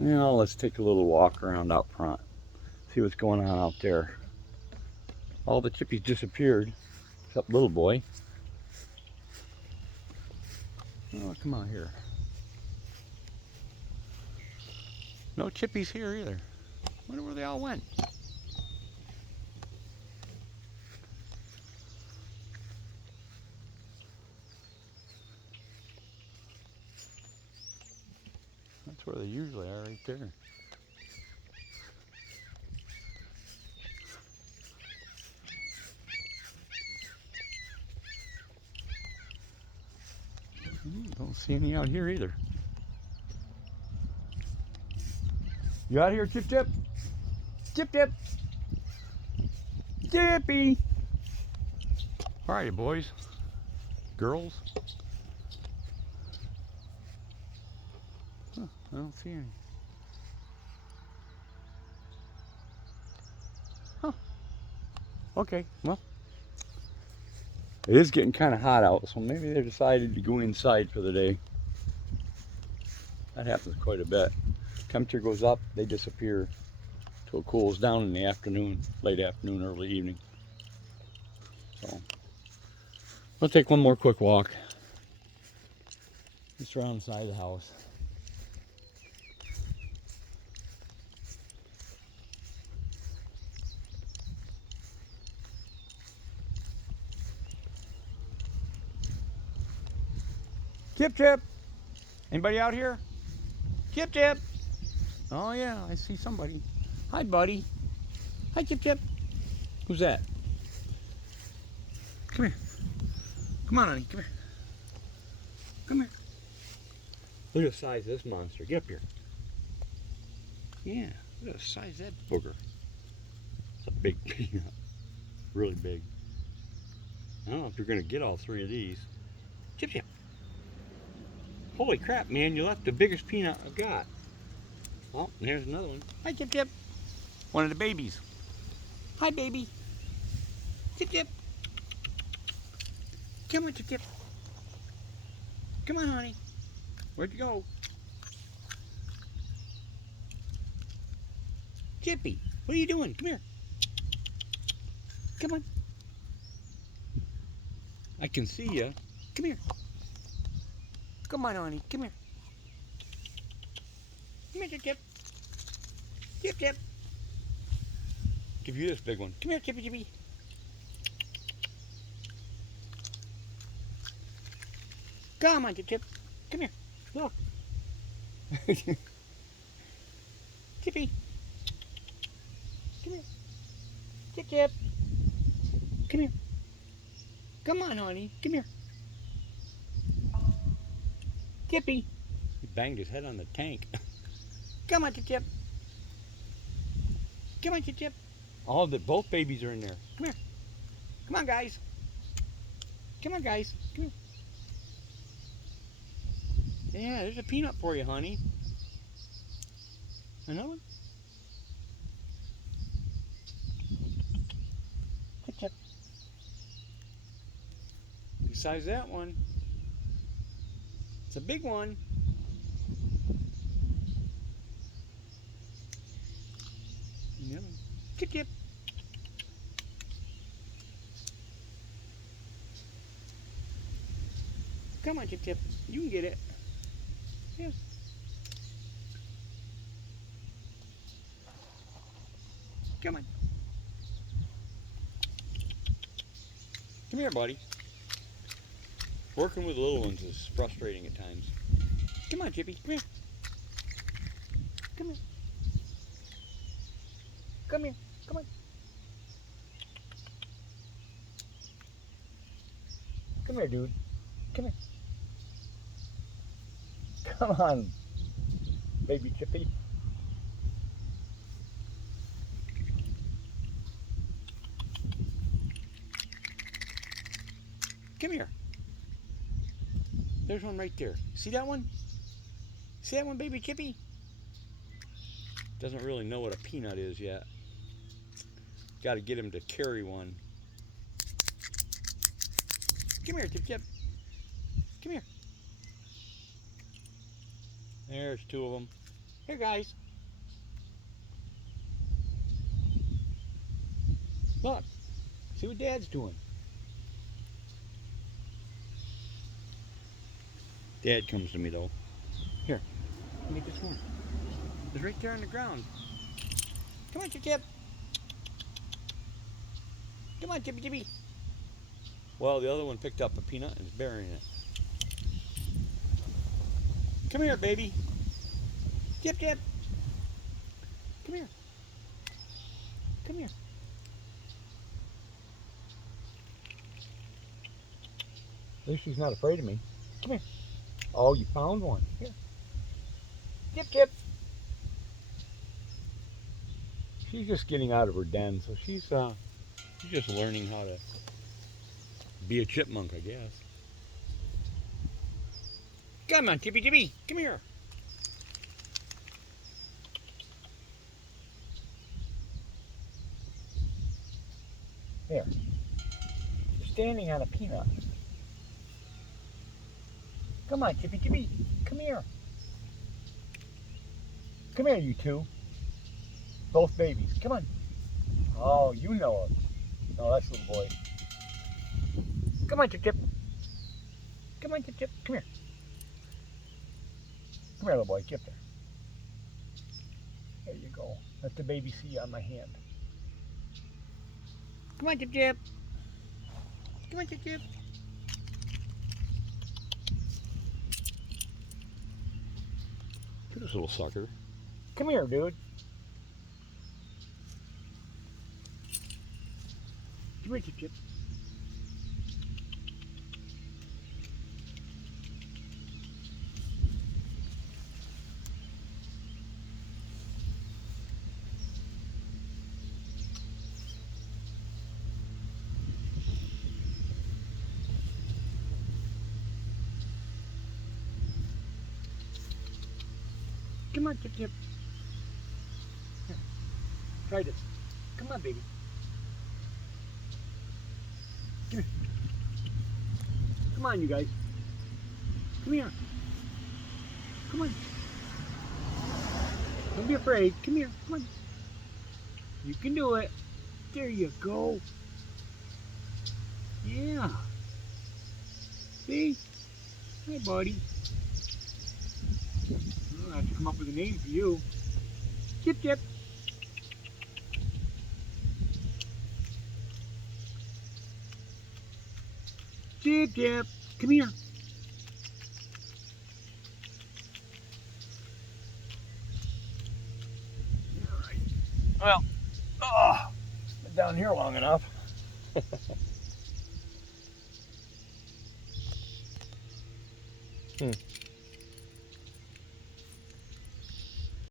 Now let's take a little walk around out front. See what's going on out there. All the chippies disappeared, except little boy. Oh, come on here. No chippies here either. Wonder where they all went. That's where they usually are, right there. Don't see any out here either. You out here, Chip Chip? Chip Chip! Chippy! How are you, boys? Girls? Huh, I don't see any. Huh. Okay, well. It is getting kind of hot out, so maybe they decided to go inside for the day. That happens quite a bit. Temperature goes up, they disappear till it cools down in the afternoon, late afternoon, early evening. So, we'll take one more quick walk. Just around the side of the house. Chip Chip! Anybody out here? Chip Chip! Oh yeah, I see somebody. Hi buddy. Hi Chip Chip. Who's that? Come here. Come on honey, come here. Come here. Look at the size of this monster. Get up here. Yeah, look at the size of that booger. It's a big peanut. Really big. I don't know if you're gonna get all three of these. Chip Chip. Holy crap, man, you left the biggest peanut I've got. Oh, there's another one. Hi, Chip Chip. One of the babies. Hi, baby. Chip Chip. Come on, Chip Chip. Come on, honey. Where'd you go? Chippy, what are you doing? Come here. Come on. I can see you. Come here. Come on, honey. Come here. Come here, Chip Chip. Chip Chip. Give you this big one. Come here, Chippy Chippy. Come on, Chip Chip. Come here. Look. Chippy. Come here. Chip Chip. Come here. Come on, honey. Come here. Chippy. He banged his head on the tank. Come on, Chip Chip. Come on, Chip Chip. Oh, both babies are in there. Come here. Come on, guys. Come on, guys. Come here. Yeah, there's a peanut for you, honey. Another one? Chip Chip. Besides that one, it's a big one. Yeah. Chip Chip. Come on, Chip Chip. You can get it. Yeah. Come on. Come here, buddy. Working with little ones is frustrating at times. Come on, Chippy. Come here. Come here. Come here. Come on. Come here, dude. Come here. Come on, baby Chippy. Come here. There's one right there. See that one? See that one, baby Chippy? Doesn't really know what a peanut is yet. Got to get him to carry one. Come here, Chip Chip. Come here. There's two of them. Here, guys. Look. See what Dad's doing. Dad comes to me, though. Here. Let me get this one. It's right there on the ground. Come on, Chip. Come on, Chippy. Well, the other one picked up a peanut and is burying it. Come here, baby. Chip. Come here. Come here. At least she's not afraid of me. Come here. Oh, you found one. Here. Chip. She's just getting out of her den, so she's just learning how to be a chipmunk, I guess. Come on, Chippy. Come here. There. You're standing on a peanut. Come on, Chippy. Come here. Come here, you two. Both babies. Come on. Oh, you know it. Oh, that's little boy. Come on, Chip. Come on, Chip. Come here. Come here, little boy. Get there. There you go. Let the baby see you on my hand. Come on, Chip. Come on, Chip. Look at this little sucker. Come here, dude. Come here, Chip. Come on, Chip. Here. Try this. Come on, baby. Come here. Come on, you guys. Come here. Come on. Don't be afraid. Come here. Come on. You can do it. There you go. Yeah. See? Hey, buddy. I'll have to come up with a name for you. Chip. Chip. Come here. All right. Well, been down here long enough.